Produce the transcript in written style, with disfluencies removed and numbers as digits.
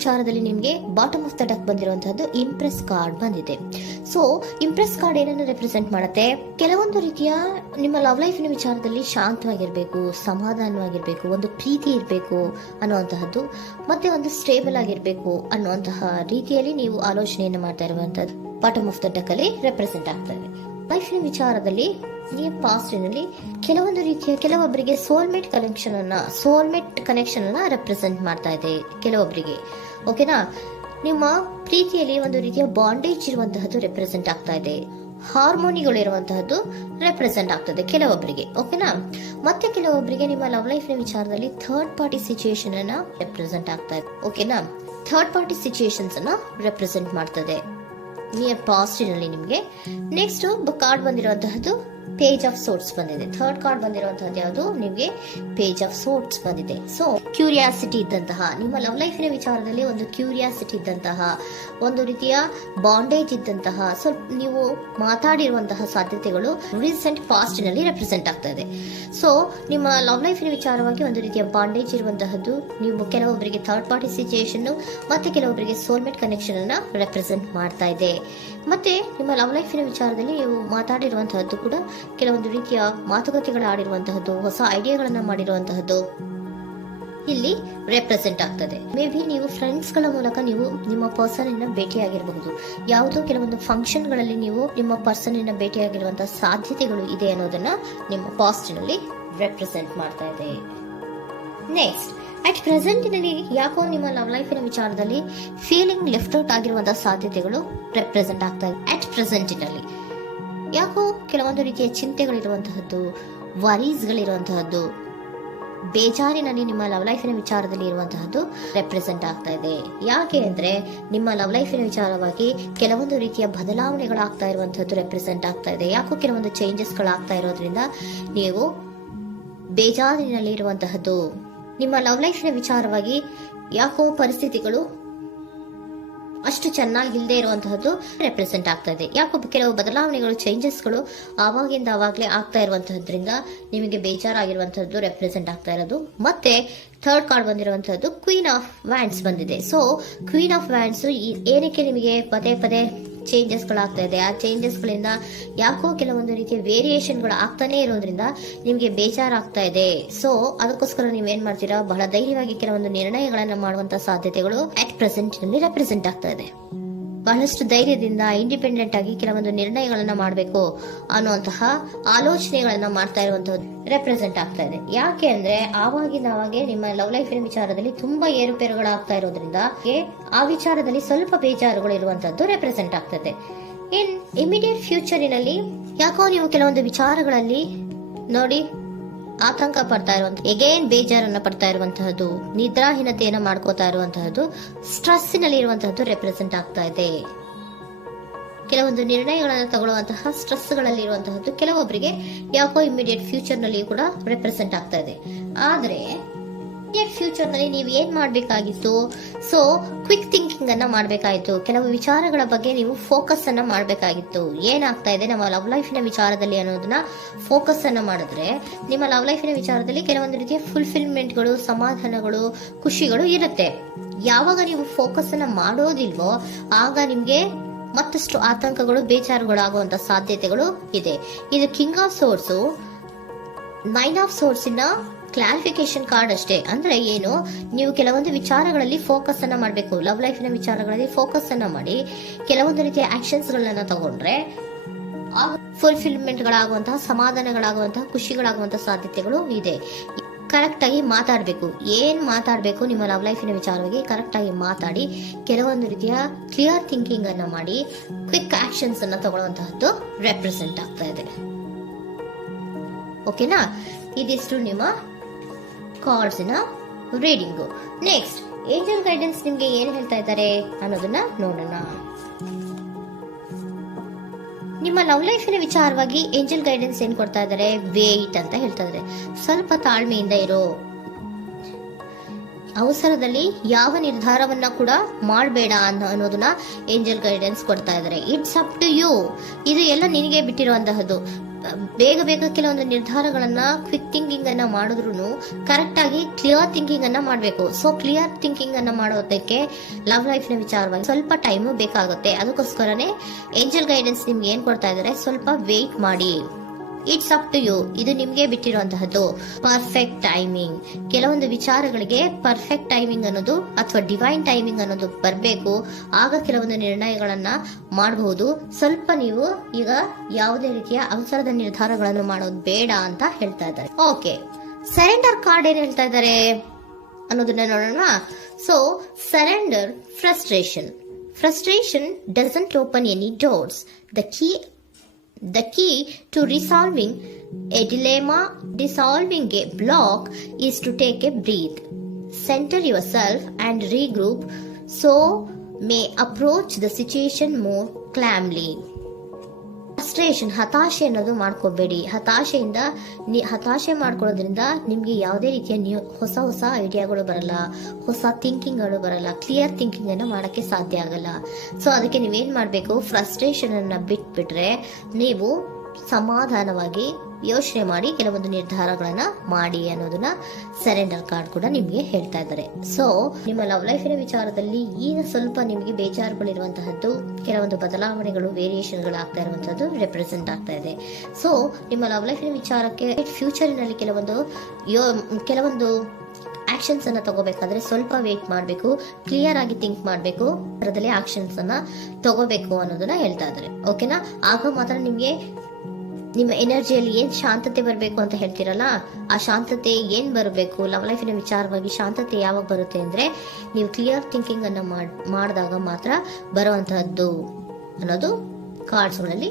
ವಿಚಾರದಲ್ಲಿ ನಿಮಗೆ bottom of the deck ಬಂದಿರುವಂತಹದ್ದು ಇಂಪ್ರೆಸ್ ಕಾರ್ಡ್ ಬಂದಿದೆ. ಸೊ ಇಂಪ್ರೆಸ್ ಕಾರ್ಡ್ ಏನನ್ನು ರೆಪ್ರೆಸೆಂಟ್ ಮಾಡುತ್ತೆ? ಕೆಲವೊಂದು ರೀತಿಯ ನಿಮ್ಮ ಲವ್ ಲೈಫಿನ ವಿಚಾರದಲ್ಲಿ ಶಾಂತವಾಗಿರ್ಬೇಕು, ಸಮಾಧಾನವಾಗಿರ್ಬೇಕು, ಒಂದು ಪ್ರೀತಿ ಇರಬೇಕು ಅನ್ನುವಂತಹದ್ದು, ಮತ್ತೆ ಒಂದು ಸ್ಟೇಬಲ್ ಆಗಿರ್ಬೇಕು ಅನ್ನುವಂತಹ ರೀತಿಯಲ್ಲಿ ನೀವು ಆಲೋಚನೆಯನ್ನು ಮಾಡ್ತಾ ಇರುವಂತಹದ್ದು ಬಾಟಮ್ ಆಫ್ ದ ಡೆಕ್ ಅಲ್ಲಿ ರೆಪ್ರೆಸೆಂಟ್ ಆಗ್ತದೆ. ಲೈಫಿನ ವಿಚಾರದಲ್ಲಿ ನೀವು ಪಾಸ್ಟಿನಲ್ಲಿ ಕೆಲವೊಂದು ರೀತಿಯ ಕೆಲವೊಬ್ಬರಿಗೆ ಸೋಲ್ಮೇಟ್ ಕನೆಕ್ಷನ್ ಅನ್ನ ರೆಪ್ರೆಸೆಂಟ್ ಮಾಡ್ತಾ ಇದೆ ಕೆಲವೊಬ್ಬರಿಗೆ. ಓಕೆನಾ? ನಿಮ್ಮ ಪ್ರೀತಿಯಲ್ಲಿ ಒಂದು ರೀತಿಯ ಬಾಂಡೇಜ್ ಇರುವಂತಹದ್ದು ರೆಪ್ರೆಸೆಂಟ್ ಆಗ್ತಾ ಇದೆ. ಹಾರ್ಮೋನಿಗಳು ಇರುವಂತಹದ್ದು ರೆಪ್ರೆಸೆಂಟ್ ಆಗ್ತದೆ ಕೆಲವೊಬ್ಬರಿಗೆ. ಓಕೆನಾ? ಮತ್ತೆ ಕೆಲವೊಬ್ಬರಿಗೆ ನಿಮ್ಮ ಲವ್ ಲೈಫ್ನ ವಿಚಾರದಲ್ಲಿ ಥರ್ಡ್ ಪಾರ್ಟಿ ಸಿಚುಯೇಷನ್ ಅನ್ನ ರೆಪ್ರೆಸೆಂಟ್ ಆಗ್ತಾ ಇದೆ. ಓಕೆನಾ? ಥರ್ಡ್ ಪಾರ್ಟಿ ಸಿಚುಯೇಷನ್ಸ್ ಅನ್ನ ರೆಪ್ರೆಸೆಂಟ್ ಮಾಡ್ತದೆ ನಿಯರ್ ಪಾಸ್ಟಿನಲ್ಲಿ ನಿಮಗೆ. ನೆಕ್ಸ್ಟ್ ಕಾರ್ಡ್ ಬಂದಿರುವಂತಹದ್ದು ಪೇಜ್ ಆಫ್ ಸೋರ್ಟ್ಸ್ ಬಂದಿದೆ. ಥರ್ಡ್ ಕಾರ್ಡ್ ಬಂದಿರುವಂತಹದ್ದು ಯಾವುದು? ನಿಮಗೆ ಪೇಜ್ ಆಫ್ ಸೋರ್ಟ್ಸ್ ಬಂದಿದೆ. ಸೊ ಕ್ಯೂರಿಯಾಸಿಟಿ ಇದ್ದಂತಹ, ನಿಮ್ಮ ಲವ್ ಲೈಫಿನ ವಿಚಾರದಲ್ಲಿ ಒಂದು ಕ್ಯೂರಿಯಾಸಿಟಿ ಇದ್ದಂತಹ, ಒಂದು ರೀತಿಯ ಬಾಂಡೇಜ್ ಇದ್ದಂತಹ, ಸ್ವಲ್ಪ ನೀವು ಮಾತಾಡಿರುವಂತಹ ಸಾಧ್ಯತೆಗಳು ರೀಸೆಂಟ್ ಪಾಸ್ಟಿನಲ್ಲಿ ರೆಪ್ರೆಸೆಂಟ್ ಆಗ್ತಾ ಇದೆ. ಸೊ ನಿಮ್ಮ ಲವ್ ಲೈಫಿನ ವಿಚಾರವಾಗಿ ಒಂದು ರೀತಿಯ ಬಾಂಡೇಜ್ ಇರುವಂತಹದ್ದು, ನೀವು ಕೆಲವೊಬ್ಬರಿಗೆ ಥರ್ಡ್ ಪಾರ್ಟಿ ಸಿಚುಯೇಷನ್ ಮತ್ತೆ ಕೆಲವೊಬ್ಬರಿಗೆ ಸೋಲ್ಮೇಟ್ ಕನೆಕ್ಷನ್ ಅನ್ನ ರೆಪ್ರೆಸೆಂಟ್ ಮಾಡ್ತಾ ಇದೆ. ಮತ್ತೆ ನಿಮ್ಮ ಲವ್ ಲೈಫಿನ ವಿಚಾರದಲ್ಲಿ ನೀವು ಮಾತಾಡಿರುವಂತಹದ್ದು ಕೂಡ ಕೆಲವೊಂದು ರೀತಿಯ ಮಾತುಕತೆಗಳು ಆಡಿರುವಂತಹದ್ದು, ಹೊಸ ಐಡಿಯಾಗಳನ್ನ ಮಾಡಿರುವಂತಹದ್ದು ಇಲ್ಲಿ ರೆಪ್ರೆಸೆಂಟ್ ಆಗ್ತದೆ. ಮೇ ಬಿ ನೀವು ಫ್ರೆಂಡ್ಸ್ ಗಳ ಮೂಲಕ ನೀವು ನಿಮ್ಮ ಪರ್ಸನ್ ಅನ್ನ ಭೇಟಿಯಾಗಿರಬಹುದು. ಯಾವುದೋ ಕೆಲವೊಂದು ಫಂಕ್ಷನ್ ಗಳಲ್ಲಿ ನೀವು ನಿಮ್ಮ ಪರ್ಸನ್ ಅನ್ನ ಭೇಟಿಯಾಗಿರುವಂತಹ ಸಾಧ್ಯತೆಗಳು ಇದೆ ಅನ್ನೋದನ್ನ ನಿಮ್ಮ ಪಾಸ್ಟಿನಲ್ಲಿ ರೆಪ್ರೆಸೆಂಟ್ ಮಾಡ್ತಾ ಇದೆ. ನೆಕ್ಸ್ಟ್, ಅಟ್ ಪ್ರೆಸೆಂಟಿನಲ್ಲಿ ಯಾಕೋ ನಿಮ್ಮ ಲವ್ ಲೈಫಿನ ವಿಚಾರದಲ್ಲಿ ಫೀಲಿಂಗ್ ಲೆಫ್ಟ್ ಔಟ್ ಆಗಿರುವಂತಹ ಸಾಧ್ಯತೆಗಳು ರೆಪ್ರೆಸೆಂಟ್ ಆಗ್ತಾ ಇದೆ. ಅಟ್ ಪ್ರೆಸೆಂಟಿನಲ್ಲಿ ಯಾಕೋ ಕೆಲವೊಂದು ರೀತಿಯ ಚಿಂತೆಗಳಿರುವಂತಹದ್ದು, ವರೀಸ್ಗಳಿರುವಂತಹದ್ದು, ಬೇಜಾರಿನಲ್ಲಿ ನಿಮ್ಮ ಲವ್ ಲೈಫಿನ ವಿಚಾರದಲ್ಲಿ ಇರುವಂತಹದ್ದು ರೆಪ್ರೆಸೆಂಟ್ ಆಗ್ತಾ ಇದೆ. ಯಾಕೆ ಅಂದ್ರೆ ನಿಮ್ಮ ಲವ್ ಲೈಫಿನ ವಿಚಾರವಾಗಿ ಕೆಲವೊಂದು ರೀತಿಯ ಬದಲಾವಣೆಗಳಾಗ್ತಾ ಇರುವಂತಹದ್ದು ರೆಪ್ರೆಸೆಂಟ್ ಆಗ್ತಾ ಇದೆ. ಯಾಕೋ ಕೆಲವೊಂದು ಚೇಂಜಸ್ಗಳಾಗ್ತಾ ಇರೋದ್ರಿಂದ ನೀವು ಬೇಜಾರಿನಲ್ಲಿ ಇರುವಂತಹದ್ದು. ನಿಮ್ಮ ಲವ್ ಲೈಫಿನ ವಿಚಾರವಾಗಿ ಯಾಕೋ ಪರಿಸ್ಥಿತಿಗಳು ಅಷ್ಟು ಚೆನ್ನಾಗಿಲ್ಲದೆ ಇರುವಂತಹದ್ದು ರೆಪ್ರೆಸೆಂಟ್ ಆಗ್ತಾ ಇದೆ. ಯಾಕೋ ಕೆಲವು ಬದಲಾವಣೆಗಳು, ಚೇಂಜಸ್ಗಳು ಆವಾಗಿಂದ ಆವಾಗಲೇ ಆಗ್ತಾ ಇರುವಂತಹದ್ರಿಂದ ನಿಮಗೆ ಬೇಜಾರಾಗಿರುವಂತಹದ್ದು ರೆಪ್ರೆಸೆಂಟ್ ಆಗ್ತಾ ಇರೋದು. ಮತ್ತೆ ಥರ್ಡ್ ಕಾರ್ಡ್ ಬಂದಿರುವಂತಹದ್ದು ಕ್ವೀನ್ ಆಫ್ ವ್ಯಾಂಡ್ಸ್ ಬಂದಿದೆ. ಸೊ ಕ್ವೀನ್ ಆಫ್ ವ್ಯಾಂಡ್ಸ್ ಏನಕ್ಕೆ ನಿಮಗೆ ಪದೇ ಪದೇ ಚೇಂಜಸ್ಗಳಾಗ್ತಾ ಇದೆ? ಆ ಚೇಂಜಸ್ಗಳಿಂದ ಯಾಕೋ ಕೆಲವೊಂದು ರೀತಿಯ ವೇರಿಯೇಷನ್ಗಳು ಆಗ್ತಾನೆ ಇರೋದ್ರಿಂದ ನಿಮಗೆ ಬೇಜಾರಾಗ್ತಾ ಇದೆ. ಸೊ ಅದಕ್ಕೋಸ್ಕರ ನೀವೇನ್ ಮಾಡ್ತೀರಾ? ಬಹಳ ಧೈರ್ಯವಾಗಿ ಕೆಲವೊಂದು ನಿರ್ಣಯಗಳನ್ನ ಮಾಡುವಂತಹ ಸಾಧ್ಯತೆಗಳು ಅಟ್ ಪ್ರೆಸೆಂಟ್ ನಲ್ಲಿ ರೆಪ್ರೆಸೆಂಟ್ ಆಗ್ತಾ ಇದೆ. ಬಹಳಷ್ಟು ಧೈರ್ಯದಿಂದ ಇಂಡಿಪೆಂಡೆಂಟ್ ಆಗಿ ಕೆಲವೊಂದು ನಿರ್ಣಯಗಳನ್ನ ಮಾಡಬೇಕು ಅನ್ನುವಂತಹ ಆಲೋಚನೆಗಳನ್ನ ಮಾಡ್ತಾ ಇರುವಂತದ್ದು ರೆಪ್ರೆಸೆಂಟ್ ಆಗ್ತಾ ಇದೆ. ಯಾಕೆ ಅಂದ್ರೆ ಆವಾಗಿಂದಾಗೆ ನಿಮ್ಮ ಲವ್ ಲೈಫಿನ ವಿಚಾರದಲ್ಲಿ ತುಂಬಾ ಏರುಪೇರುಗಳಾಗ್ತಾ ಇರೋದ್ರಿಂದ ಆ ವಿಚಾರದಲ್ಲಿ ಸ್ವಲ್ಪ ಬೇಜಾರುಗಳು ಇರುವಂತದ್ದು ರೆಪ್ರೆಸೆಂಟ್ ಆಗ್ತದೆ. ಇನ್ ಇಮಿಡಿಯೇಟ್ ಫ್ಯೂಚರಿನಲ್ಲಿ ಯಾಕೋ ನೀವು ಕೆಲವೊಂದು ವಿಚಾರಗಳಲ್ಲಿ ನೋಡಿ ಆತಂಕ ಪಡ್ತಾ ಇರುವಂತಹ, ಎಗೇನ್ ಬೇಜಾರನ್ನ ಪಡ್ತಾ ಇರುವಂತಹದ್ದು, ನಿದ್ರಾಹೀನತೆಯನ್ನ ಮಾಡ್ಕೋತಾ ಇರುವಂತಹದ್ದು, ಸ್ಟ್ರೆಸ್ಸಿನಲ್ಲಿ ಇರುವಂತಹದ್ದು ರೆಪ್ರೆಸೆಂಟ್ ಆಗ್ತಾ ಇದೆ. ಕೆಲವೊಂದು ನಿರ್ಣಯಗಳನ್ನು ತಗೊಳ್ಳುವಂತಹ ಸ್ಟ್ರೆಸ್ಗಳಲ್ಲಿ ಇರುವಂತಹದ್ದು ಕೆಲವೊಬ್ಬರಿಗೆ ಯಾಕೋ ಇಮಿಡಿಯೇಟ್ ಫ್ಯೂಚರ್ ನಲ್ಲಿ ಕೂಡ ರೆಪ್ರೆಸೆಂಟ್ ಆಗ್ತಾ ಇದೆ. ಆದ್ರೆ ಫ್ಯೂಚರ್ ನಲ್ಲಿ ನೀವು ಏನ್ ಮಾಡ್ಬೇಕಾಗಿತ್ತು? ಸೊ ಕ್ವಿಕ್ ಥಿಂಕಿಂಗ್ ಅನ್ನ ಮಾಡ್ಬೇಕಾಗಿತ್ತು. ಕೆಲವು ವಿಚಾರಗಳ ಬಗ್ಗೆ ನೀವು ಫೋಕಸ್ ಅನ್ನ ಮಾಡ್ಬೇಕಾಗಿತ್ತು. ಏನಾಗ್ತಾ ಇದೆ ನಮ್ಮ ಲವ್ ಲೈಫಿನ ವಿಚಾರದಲ್ಲಿ ಅನ್ನೋದನ್ನ ಫೋಕಸ್ ಅನ್ನ ಮಾಡಿದ್ರೆ ನಿಮ್ಮ ಲವ್ ಲೈಫಿನ ವಿಚಾರದಲ್ಲಿ ಕೆಲವೊಂದು ರೀತಿಯ ಫುಲ್ಫಿಲ್ಮೆಂಟ್ಗಳು, ಸಮಾಧಾನಗಳು, ಖುಷಿಗಳು ಇರುತ್ತೆ. ಯಾವಾಗ ನೀವು ಫೋಕಸ್ ಅನ್ನ ಮಾಡೋದಿಲ್ವೋ ಆಗ ನಿಮ್ಗೆ ಮತ್ತಷ್ಟು ಆತಂಕಗಳು, ಬೇಜಾರುಗಳು ಆಗುವಂತ ಸಾಧ್ಯತೆಗಳು ಇದೆ. ಇದು king of swords, 9 of swords clarification card ಅಷ್ಟೇ. ಅಂದ್ರೆ ಏನು? ನೀವು ಕೆಲವೊಂದು ವಿಚಾರಗಳಲ್ಲಿ ಫೋಕಸ್ ಅನ್ನ ಮಾಡಬೇಕು. ಲವ್ ಲೈಫಿನ ವಿಚಾರಗಳಲ್ಲಿ ಫೋಕಸ್ ಅನ್ನ ಮಾಡಿ ಕೆಲವೊಂದು ರೀತಿಯ ಆಕ್ಷನ್ಸ್ ಗಳನ್ನ ತಗೊಂಡ್ರೆ ಫುಲ್ಫಿಲ್ಮೆಂಟ್ ಗಳಾಗುವಂತಹ, ಸಮಾಧಾನಗಳಾಗುವಂತಹ, ಖುಷಿಗಳಾಗುವಂತಹ ಸಾಧ್ಯತೆಗಳು ಇದೆ. ಕರೆಕ್ಟ್ ಆಗಿ ಮಾತಾಡಬೇಕು. ಏನ್ ಮಾತಾಡಬೇಕು ನಿಮ್ಮ ಲವ್ ಲೈಫಿನ ವಿಚಾರವಾಗಿ ಕರೆಕ್ಟ್ ಆಗಿ ಮಾತಾಡಿ ಕೆಲವೊಂದು ರೀತಿಯ ಕ್ಲಿಯರ್ ಥಿಂಕಿಂಗ್ ಅನ್ನ ಮಾಡಿ ಕ್ವಿಕ್ ಆಕ್ಷನ್ಸ್ ಅನ್ನ ತಗೊಳ್ಳುವಂತಹದ್ದು ರೆಪ್ರೆಸೆಂಟ್ ಆಗ್ತಾ ಇದೆ. ಓಕೆನಾ? ಇದಿಷ್ಟು ನಿಮ್ಮ ಕಾರ್ಡ್ಸ್ನ ರೀಡಿಂಗು. ನೆಕ್ಸ್ಟ್, ಏಂಜಲ್ ಗೈಡೆನ್ಸ್ ನಿಮ್ಗೆ ಏನ್ ಹೇಳ್ತಾ ಇದ್ದಾರೆ ಅನ್ನೋದನ್ನ ನೋಡೋಣ. ನಿಮ್ಮ ಲವ್ ಲೈಫಿನ ವಿಚಾರವಾಗಿ ಏಂಜಲ್ ಗೈಡೆನ್ಸ್ ಏನ್ ಕೊಡ್ತಾ ಇದ್ದಾರೆ? ವೇಟ್ ಅಂತ ಹೇಳ್ತಾ ಇದ್ದಾರೆ. ಸ್ವಲ್ಪ ತಾಳ್ಮೆಯಿಂದ ಇರೋ. ಅವಸರದಲ್ಲಿ ಯಾವ ನಿರ್ಧಾರವನ್ನ ಕೂಡ ಮಾಡಬೇಡ ಅನ್ನೋದನ್ನ ಏಂಜಲ್ ಗೈಡೆನ್ಸ್ ಕೊಡ್ತಾ ಇದ್ದಾರೆ. It's up to you. ಇದು ಎಲ್ಲ ನಿನಗೆ ಬಿಟ್ಟಿರುವಂತಹದ್ದು. ಬೇಗ ಬೇಗ ಕೆಲವೊಂದು ನಿರ್ಧಾರಗಳನ್ನ ಕ್ವಿಕ್ ಥಿಂಕಿಂಗ್ ಅನ್ನ ಮಾಡಿದ್ರು ಕರೆಕ್ಟ್ ಆಗಿ ಕ್ಲಿಯರ್ ಥಿಂಕಿಂಗ್ ಅನ್ನ ಮಾಡಬೇಕು. ಸೊ ಕ್ಲಿಯರ್ ಥಿಂಕಿಂಗ್ ಅನ್ನ ಮಾಡೋದಕ್ಕೆ ಲವ್ ಲೈಫ್ ನ ವಿಚಾರವಾಗಿ ಸ್ವಲ್ಪ ಟೈಮ್ ಬೇಕಾಗುತ್ತೆ. ಅದಕ್ಕೋಸ್ಕರನೇ ಏಂಜಲ್ ಗೈಡೆನ್ಸ್ ನಿಮ್ಗೆ ಏನ್ ಕೊಡ್ತಾ ಇದಾರೆ, ಸ್ವಲ್ಪ ವೇಟ್ ಮಾಡಿ. ಇಟ್ಸ್ ಅಪ್ ಟು ಯು, ಇದು ನಿಮ್ಗೆ ಬಿಟ್ಟಿರುವಂತಹದ್ದು. ಪರ್ಫೆಕ್ಟ್ ಟೈಮಿಂಗ್, ಕೆಲವೊಂದು ವಿಚಾರಗಳಿಗೆ ಪರ್ಫೆಕ್ಟ್ ಟೈಮಿಂಗ್ ಅನ್ನೋದು ಅಥವಾ ಡಿವೈನ್ ಟೈಮಿಂಗ್ ಅನ್ನೋದು ಬರಬೇಕು. ಆಗ ಕೆಲವೊಂದು ನಿರ್ಣಯಗಳನ್ನ ಮಾಡಬಹುದು. ಸ್ವಲ್ಪ ನೀವು ಈಗ ಯಾವುದೇ ರೀತಿಯ ಅವಸರದ ನಿರ್ಧಾರಗಳನ್ನು ಮಾಡೋದು ಬೇಡ ಅಂತ ಹೇಳ್ತಾ ಇದ್ದಾರೆ. ಓಕೆ, ಸರೆಂಡರ್ ಕಾರ್ಡ್ ಏನ್ ಹೇಳ್ತಾ ಇದ್ದಾರೆ ಅನ್ನೋದನ್ನ ನೋಡೋಣ. So surrender, frustration doesn't open any doors. The key to resolving a dilemma, dissolving a block, is to take a breath, center yourself and regroup so may approach the situation more calmly. Frustration, ಹತಾಶೆ ಅನ್ನೋದು ಮಾಡ್ಕೋಬೇಡಿ. ಹತಾಶೆ ಮಾಡ್ಕೊಳ್ಳೋದ್ರಿಂದ ನಿಮ್ಗೆ ಯಾವುದೇ ರೀತಿಯ ಹೊಸ ಐಡಿಯಾಗಳು ಬರಲ್ಲ, ಹೊಸ ಥಿಂಕಿಂಗ್ಗಳು ಬರಲ್ಲ, ಕ್ಲಿಯರ್ ಥಿಂಕಿಂಗ್ ಅನ್ನ ಮಾಡಕ್ಕೆ ಸಾಧ್ಯ ಆಗಲ್ಲ. ಸೊ ಅದಕ್ಕೆ ನೀವೇನ್ ಮಾಡ್ಬೇಕು, ಫ್ರಸ್ಟ್ರೇಷನ್ ಅನ್ನ ಬಿಟ್ಬಿಟ್ರೆ ನೀವು ಸಮಾಧಾನವಾಗಿ ಯೋಚನೆ ಮಾಡಿ ಕೆಲವೊಂದು ನಿರ್ಧಾರಗಳನ್ನ ಮಾಡಿ ಅನ್ನೋದನ್ನ ಸರೆಂಡರ್ ಕಾರ್ಡ್ ಕೂಡ ನಿಮ್ಗೆ ಹೇಳ್ತಾ ಇದ್ದಾರೆ. ಸೊ ನಿಮ್ಮ ಲವ್ ಲೈಫಿನ ವಿಚಾರದಲ್ಲಿ ಈಗ ಸ್ವಲ್ಪ ನಿಮ್ಗೆ ಬೇಜಾರುಗಳಿರುವಂತಹದ್ದು, ಕೆಲವೊಂದು ಬದಲಾವಣೆಗಳು, ವೇರಿಯೇಷನ್ಗಳು ಆಗ್ತಾ ಇರುವಂತಹದ್ದು ರೆಪ್ರೆಸೆಂಟ್ ಆಗ್ತಾ ಇದೆ. ಸೊ ನಿಮ್ಮ ಲವ್ ಲೈಫಿನ ವಿಚಾರಕ್ಕೆ ಫ್ಯೂಚರಿನಲ್ಲಿ ಕೆಲವೊಂದು ಆಕ್ಷನ್ಸ್ ಅನ್ನ ತಗೋಬೇಕಾದ್ರೆ ಸ್ವಲ್ಪ ವೇಟ್ ಮಾಡಬೇಕು, ಕ್ಲಿಯರ್ ಆಗಿ ಥಿಂಕ್ ಮಾಡಬೇಕು, ಅದರಲ್ಲಿ ಆಕ್ಷನ್ಸ್ ಅನ್ನ ತಗೋಬೇಕು ಅನ್ನೋದನ್ನ ಹೇಳ್ತಾ ಇದ್ದಾರೆ. ಓಕೆನಾ? ಆಗ ಮಾತ್ರ ನಿಮ್ಗೆ ನಿಮ್ಮ ಎನರ್ಜಿಯಲ್ಲಿ ಏನ್ ಶಾಂತತೆ ಬರಬೇಕು ಅಂತ ಹೇಳ್ತೀರಲ್ಲ, ಆ ಶಾಂತತೆ ಏನ್ ಬರಬೇಕು, ಲವ್ ಲೈಫಿನ ವಿಚಾರವಾಗಿ ಶಾಂತತೆ ಯಾವಾಗ ಬರುತ್ತೆ ಅಂದ್ರೆ ನೀವು ಕ್ಲಿಯರ್ ಥಿಂಕಿಂಗ್ ಅನ್ನ ಮಾಡಿದಾಗ ಮಾತ್ರ ಬರುವಂತಹದ್ದು ಅನ್ನೋದು ಕಾರ್ಡ್ಸ್ ಗಳಲ್ಲಿ